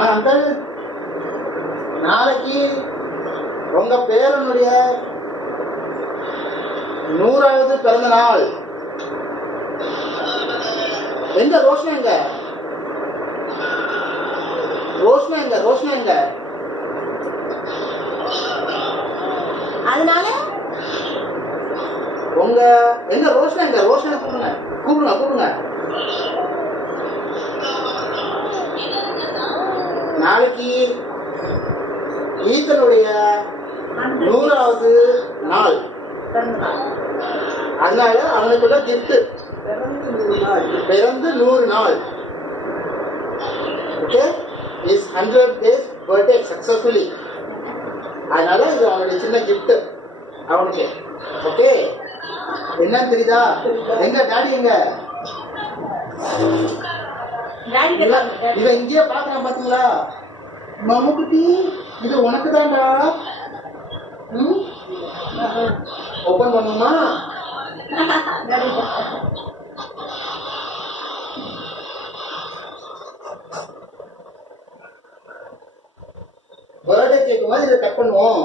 Uncle, நாளைக்கு உங்க பேரனுடைய 100வது பிறந்த நாள். எங்க ரோஷனா எங்க? ரோஷனா எங்க? ரோஷனா எங்க? அதனால உங்க எங்க ரோஷனா எங்க? ரோஷனை கூப்பிடுங்க, கூப்பிடுங்க, கூப்பிடுங்க. நாளைக்கு ஈத்தனுடைய 100வது நாள். அதனால அவனுக்குள்ள கிஃப்ட் பிறந்து 100 நாள். Okay, is 100 days birthday successfully. அதனால இது அவனுடைய சின்ன கிஃப்ட் அவனுக்கு. ஓகே, என்ன தெரியுதா? எங்க டாடி எங்க? இவன் இங்கேயே பாக்குறான் பாத்தீங்களா? மம்முக்குட்டி, இது உனக்கு தான்டா. ஓபன் பண்ணுமா? பர்த்டே கேக் மாதிரி இதை கட் பண்ணுவோம்.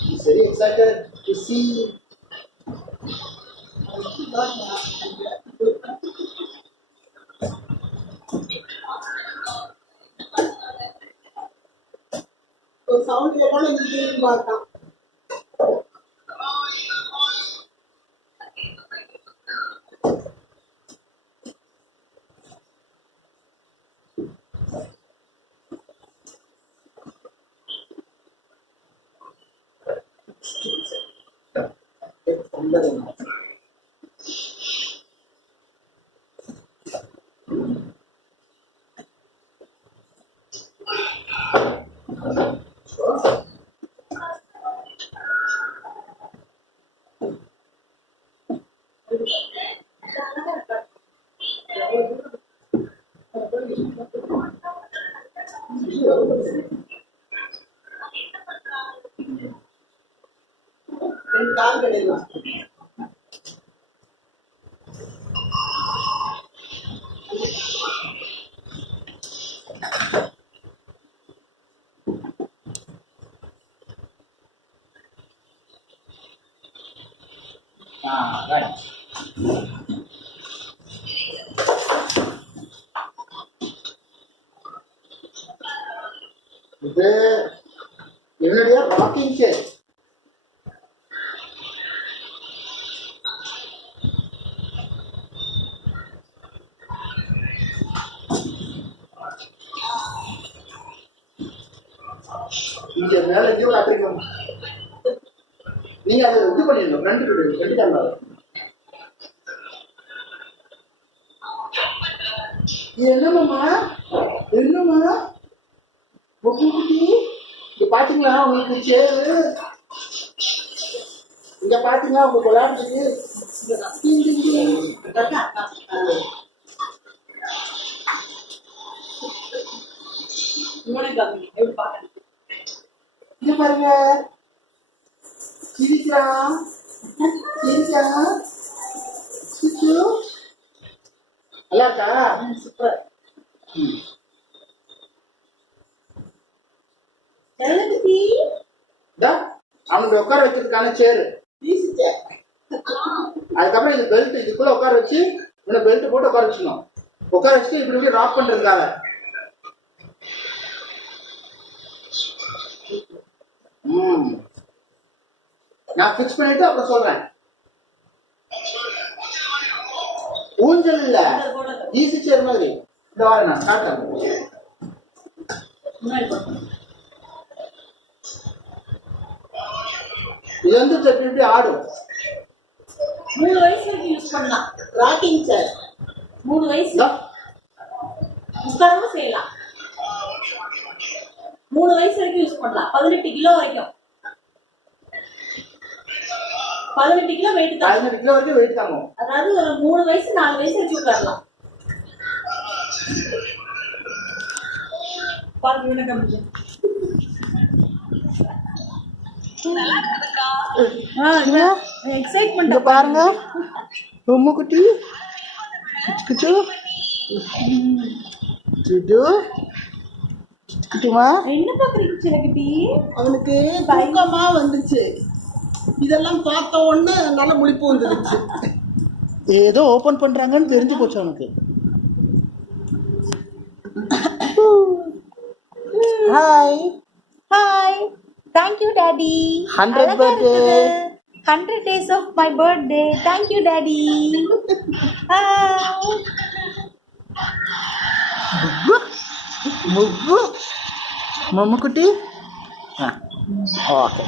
He's very excited to see. तो साउंड केटाने नीचे बात काम करेगा right. இது என்னுடைய ராக்கிங் சேர். இங்க மேல எங்கேயோ காட்டுறீங்க. நீங்க அதை இது பண்ணிடணும், ஃப்ரண்ட் கேமரா. என்னம்மா என்னம்மா இங்க பாத்தீங்களா? உங்களுக்கு சேரு இங்க பாத்தீங்களா? உங்களுக்கு விளையாடுறதுக்கு இங்க பாருங்க, சிரிக்கிறான் சிரிக்கிறான். சுச்சு நல்லா இருக்கா? சூப்பர். அவனுக்கு உட்கார வச்சதுக்கான சேரு. அதுக்கப்புறம் இது பெல்ட், இதுக்குள்ள உட்கார வச்சு இன்னும் பெல்ட் போட்டு உட்கார வச்சுக்கணும். உட்கார வச்சுட்டு இப்படி இப்படி ராக் பண்றதுக்காக. நான் பிக்ஸ் பண்ணிட்டு அப்புறம் சொல்றேன். ஊஞ்சல் இல்ல, ஈஸி சேர் மாதிரி. இந்த வாரம் நான் காட்டுறேன். இது வந்து எப்படி ஆடும். 3 வயசு வரைக்கும் யூஸ் பண்ணலாம். ராக்கிங் சேர் 3 வயசு உட்காரவும் செய்யலாம். 3 வயசு வரைக்கும் யூஸ் பண்ணலாம். 18 கிலோ வரைக்கும். 18 கிலோ வெயிட் தான். 18 கிலோ வரைக்கும் வெயிட் தாங்கும். அதாவது ஒரு 3 வயசு 4 வயசு வரைக்கும் உட்காரலாம். பாருங்க என்ன கமிச்சு. எக்ஸைட்மெண்ட் பாருங்க. ரொம்ப குட்டி குச்சு சிட்டு குட்டிமா என்ன பாக்குறீங்க சிலக்குட்டி? அவனுக்கு தூக்கமா வந்துச்சு. இதெல்லாம் பார்த்த உடனே நல்ல முழிப்பு வந்துருச்சு. ஏதோ ஓபன் பண்றாங்கன்னு தெரிஞ்சு போச்சு அவனுக்கு. Hi hi. Thank you daddy. 100th birthday. 100 days of my birthday. Thank you daddy. Hi. முக்கு முக்கு மம்மு குட்டி ஓகே.